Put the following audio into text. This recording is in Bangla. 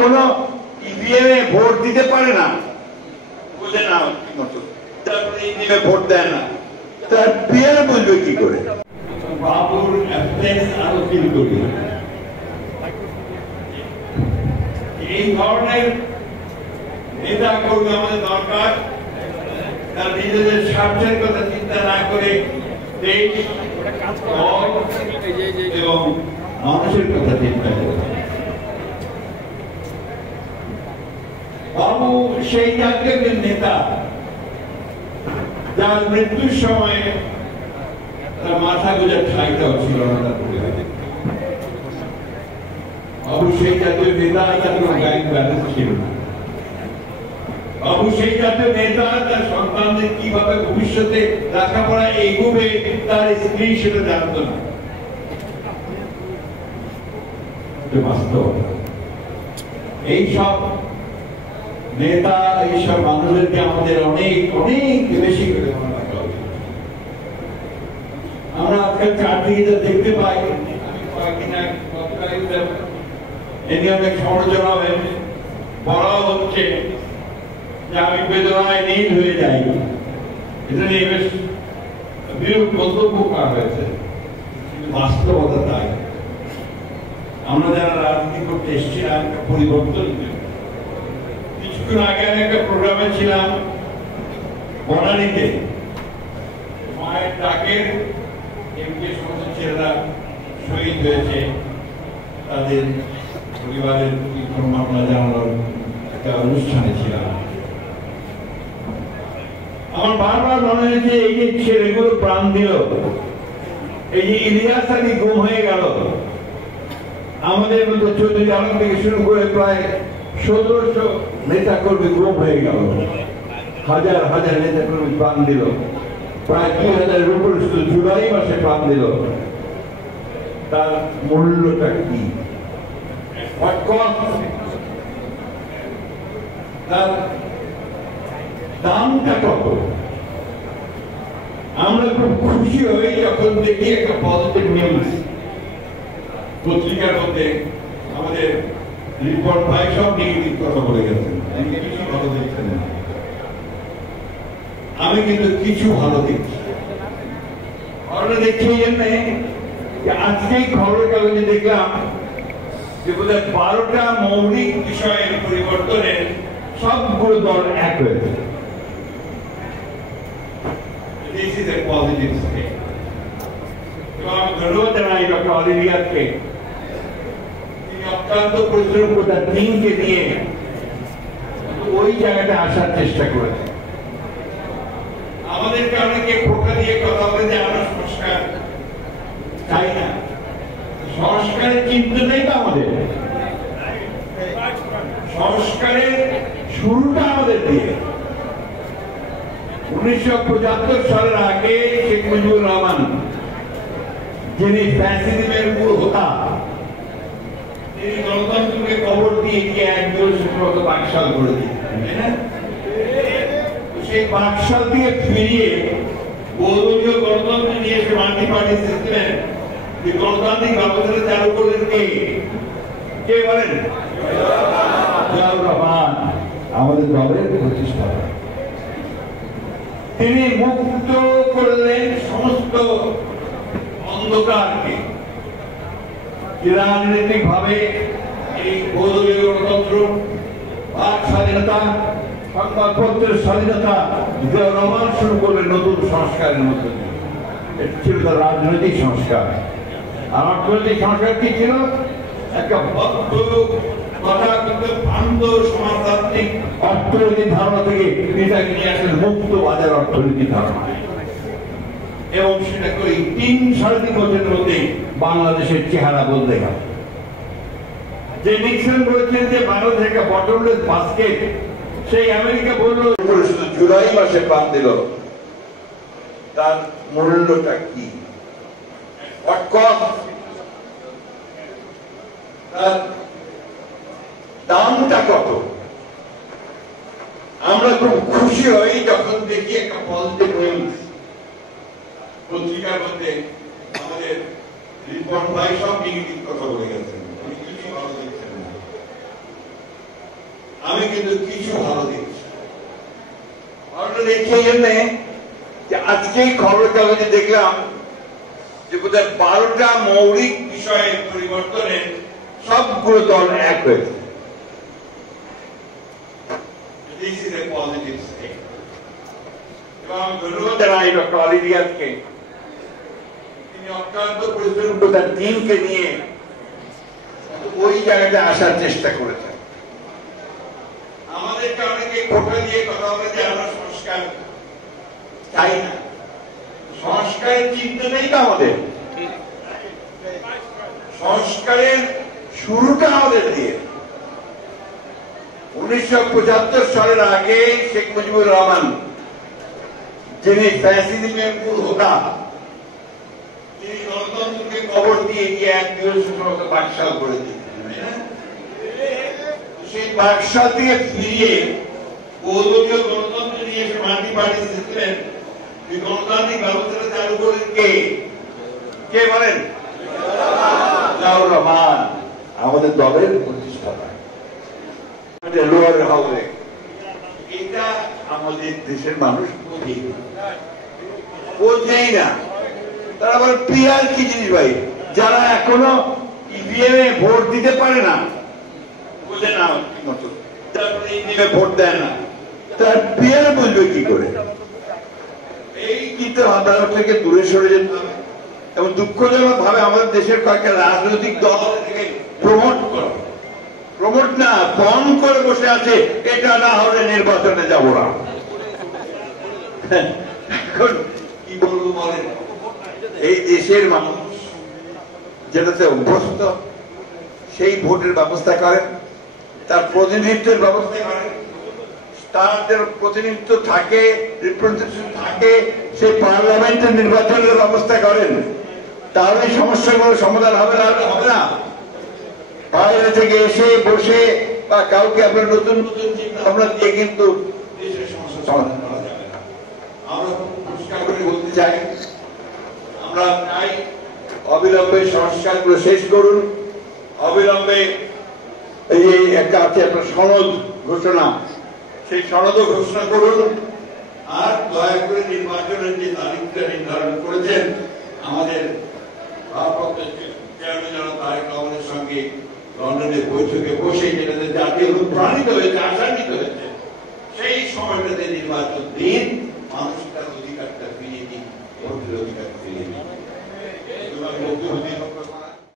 এখনো ইভিএম এ ভোট দিতে পারে না, বুঝে না ঠিক মতো, তারপরে ইভিএম এ ভোট দেয় না, তার পিএর বুঝবে কি করে? বাবুর অ্যাবসেন্স আরো ফিল করি। এই ধরনের নেতা কর্মী আমাদের দরকার, তারা নিজেদের স্বার্থের কথা চিন্তা না করে দেশ এবং মানুষের কথা চিন্তা করে। বাবু সেই জাতীয় নেতা যার মৃত্যুর সময় তার মাথা গোজার ঠাইটাও ছিল না তার পরিবারে। বাবু সেই জাতীয় নেতা, তার কোনো ব্যাংক ব্যালেন্স ছিল না। বাবু সেই জাতীয় নেতা, তার সন্তানদের কিভাবে ভবিষ্যতে লেখাপড়া এগোবে তার স্ত্রী সেটা জানত না। বাস্তব এইসব নেতা, এইসব মানুষদেরকে আমাদের অনেক অনেক বেশি করে মনে রাখা উচিত। আমরা আজকাল চারদিকে যা দেখতে পাই, আমি কয়েকদিন আগে অনেক সমালোচনা বলা হচ্ছে যে আমি বেদনায় নীল হয়ে যাই, এটা নিয়ে বেশ বিরূপ মন্তব্য করা হয়েছে। বাস্তবতা তাই। আমরা যারা রাজনীতি করতে এসেছিলাম পরিবর্তন, কিছুক্ষণ আগে আমি একটা প্রোগ্রামে ছিলাম বনানীতে, মায়ের ডাকের এমপি সমস্ত ছেলেরা শহীদ হয়েছে, তাদের পরিবারের সম্মাননা জানানোর একটা অনুষ্ঠানে ছিলাম। আমার বারবার মনে হয়েছে এই যে ছেলেগুলো প্রাণ দিল, এই যে ইলিয়াস আলী গুম হয়ে গেল, আমাদের মতো চৌধুরী আলম থেকে শুরু করে প্রায় ১৭০০ নেতা কর্মী গুম হয়ে গেল, হাজার হাজার নেতা কর্মী প্রাণ দিল, প্রায় ২০০০-এর উপরে শুধু জুলাই মাসে প্রাণ দিল। তার মূল্যটা কি? তার দামটা কত? আমরা খুব খুশি হই যখন দেখি একটা পজিটিভ নিউজ পত্রিকার মধ্যে। আমাদের রিপোর্ট ভাই সব নেগেটিভ কথা বলে গেছেন, কিছু ভালো দেখছেন না। আমি কিন্তু কিছু ভালো দেখছি। আমরা দেখছি এই জন্য যে আজকেই খবরের কাগজে দেখলাম যে বোধহয় ১২টা মৌলিক বিষয়ের পরিবর্তনের সবগুলো দল এক হয়েছে। This is a positive step. এবং আমি ধন্যবাদ জানাই ডক্টর অলি রিয়াদকে, তিনি অত্যন্ত পরিশ্রম করে তার টিমকে নিয়ে ওই জায়গাটা আসার চেষ্টা করেছে। আমাদেরকে অনেকে খোকা দিয়ে কথা বলে যে আমরা সংস্কার চাই না। সংস্কারের চিন্তাটাই তো আমাদের, সংস্কারের শুরুটা আমাদের দিয়ে। ১৯৭৫ সালের আগে শেখ মুজিবুর রহমান, যিনি ফ্যাসিজমের মূল হোতা, তিনি গণতন্ত্রকে কবর দিয়ে গিয়ে একজন মতো বাকশাল করে দিয়েছেন। সেই বাকশাল দিয়ে ফিরিয়ে বহুদলীয় গণতন্ত্র নিয়ে এসে মাল্টি পার্টি সিস্টেমে যে গণতান্ত্রিক ব্যবস্থা চালু করলেন কে বলেন? জিয়াউর রহমান, আমাদের দলের প্রতিষ্ঠাতা। তিনি মুক্ত করলেন সমস্ত অন্ধকারকে। রাজনৈতিক ভাবে এই বহুদলীয় গণতন্ত্র, বাক স্বাধীনতা, সংবাদপত্রের স্বাধীনতা, জিয়াউর রহমান শুরু করলেন নতুন সংস্কারের মধ্যে দিয়ে। এটা ছিল তার রাজনৈতিক সংস্কার। আর অর্থনৈতিক সংস্কার কি ছিল? একটা বদ্ধ ভ্রান্ত সমাজতান্ত্রিক অর্থনৈতিক ধারণা থেকে এটাকে নিয়ে আসলেন মুক্ত বাজার অর্থনীতির ধারণা, এবং সেটা করে ৩-৩.৫ বছরের মধ্যে বাংলাদেশের চেহারা বদলে গেল। যে নিক্সন বলেছেন যে বাংলাদেশ একটা বটমলেস বাস্কেট, সেই আমেরিকা বলল শুধু জুলাই মাসে প্রাণ দিল, তার মূল্যটা কি? তার দামটা কত? আমরা খুব খুশি হই যখন দেখি একটা পজিটিভ নিউজ পত্রিকার মধ্যে। আমাদের রিপোর্ট ভাই সব নেগেটিভ কথা বলে গেছেন, কিছু ভালো দেখছেন না। আমি কিন্তু কিছু ভালো দেখছি। ভালোটা দেখছি এই জন্যে যে আজকেই খবরের কাগজে দেখলাম যে বোধহয় 12টা মৌলিক বিষয়ের পরিবর্তনের সবগুলো দল এক হয়েছে। This is a positive step. এবং ধন্যবাদ জানাই ডক্টর আলী রিয়াজকে, তিনি অত্যন্ত পরিশ্রম করে তার টিমকে নিয়ে ওই জায়গাতে আসার চেষ্টা করেছেন। আমাদেরকে অনেকে খোটা দিয়ে কথা বলে যে আমরা সংস্কার চাই না, সংস্কারের চিন্তা নেই তো আমাদের, সংস্কারের শুরুটা আমাদের দিয়ে। 1975 সালের আগে শেখ মুজিবুর রহমান, যিনি ফ্যাসিজমের মূল হোতা, তিনি গণতন্ত্রকে কবর দিয়ে গিয়ে এক বৃহস্পতি বাকশাল করে দিয়েছিলেন। সেই বাকশাল থেকে ফিরিয়ে বহুদলীয় গণতন্ত্র নিয়ে এসে মাল্টি পার্টি সিস্টেম, এই গণতান্ত্রিক ব্যবস্থাটা চালু করেন কে বলেন? জিয়াউর রহমান, আমাদের দলের প্রতিষ্ঠাতা। এটা আমাদের দেশের মানুষ বোঝেই না। তারা আবার পিয়ার কি জিনিস ভাই, যারা এখনো ইভিএম এ ভোট দিতে পারে না, বোঝে না, ভোট দেয় না, তার পিয়ার বুঝবে কি করে? এই কিন্তু আদালত থেকে দূরে সরে যেতে হবে। এবং দুঃখজনক ভাবে আমাদের দেশের কয়েকটা রাজনৈতিক দল থেকে প্রমোট না বন করে বসে আছে, এটা না হলে নির্বাচনে যাব না। এখন কি বলবো বলেন, এই দেশের মানুষ যেটাতে অভ্যস্ত, সেই ভোটের ব্যবস্থা করেন, তার প্রতিনিধিত্বের ব্যবস্থা করেন, তাদের প্রতিনিধিত্ব থাকে, রিপ্রেজেন্টেশন থাকে, সেই পার্লামেন্টের নির্বাচনের ব্যবস্থা করেন, তাহলে সমস্যাগুলো সমাধান হবে না। হবে না বাইরে থেকে এসে বসে বা কাউকে আপনার নতুন নতুন চিন্তা ভাবনা দিয়ে কিন্তু দেশের সমস্যা সমাধান করা যাবে না। আমরা পরিষ্কার করে বলতে চাই, আমরা চাই অবিলম্বে সংস্কারগুলো শেষ করুন, অবিলম্বে এই যে একটা আছে আপনার সনদ ঘোষণা, সেই সনদও ঘোষণা করুন। আর দয়া করে নির্বাচনের যে তারিখটা নির্ধারণ করেছেন, আমাদের ভারপ্রাপ্ত চেয়ারম্যান জনাব তারেক রহমানের সঙ্গে লন্ডনের বৈঠকে বসে যেটাতে জাতীয় অনুপ্রাণিত হয়েছে, আশান্বিত হয়েছে, সেই সময়টাতে নির্বাচন দিন।